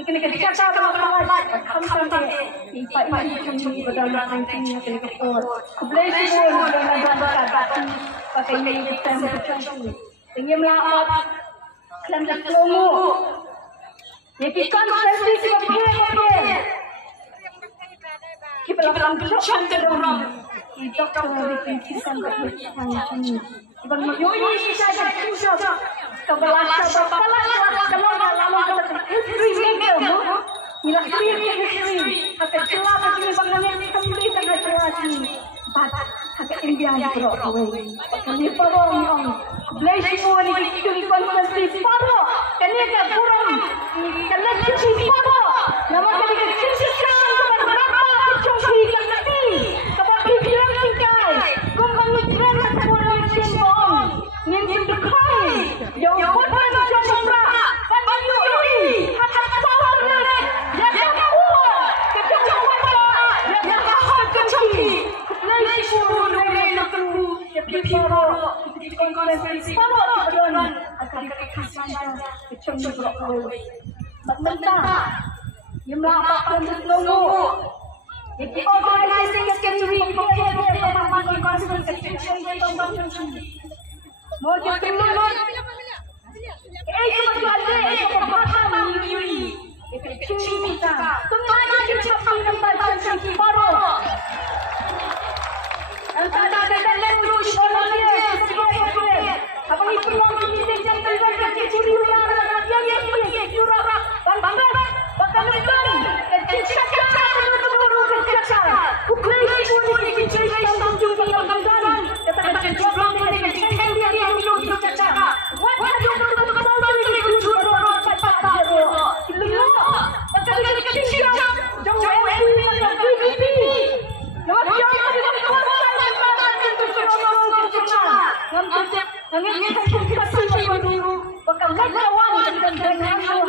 Ikan cakap sama kelas, sampai ipa ini berdalam ranking yang keliput. Kebelah pun dengan dalam kata pakai ini kita bercakap. Tinggi melawat, kelam terkelumu. Ikan versi kebelah. Kita dalam cakap terorang. Kita kalau ikan bercakap ini. Ibang magyoi saja kusap. Kebelah kalau dalam history maker nila history akan selama ini bangunnya kembali dengan cerasi bat akan India di Broadway kami parong blessing mo ni kini conference paro kani ka purong kala kisi paro nama kani kisi kan berapa kisi kati kapag bilang tingkai kung mangitran at purong simbong ngin dukai yo purong jomra panyui hatat tawar ya kawo kejawan ya kahar kecil blessing mo ni nakulu ya pipiro konferensi paro berjalan akan kekhasan kecil Broadway mentah yang melaporkan nunggu jadi organisasi security dia memang konferensi kecil mau jadi mulut cuma ada pembahasan ini kecil kita kemana kita menempatkan sisi paro antara dalam lulus bolanya apa itu yang diinginkan keluarga curi ular yang curah bangga bahkan kecacatan menurut kecacatan bukan itu dikecil tanggung jawab yang gambaran katakan jawab dengan kecil dia hidup kecacatan wajib untuk tahu jujur orang kata dia ilmu bahkan kecil jauh dengan PDP Hanggang kasih mo dulu, bakal nagawan ng ganda ng mga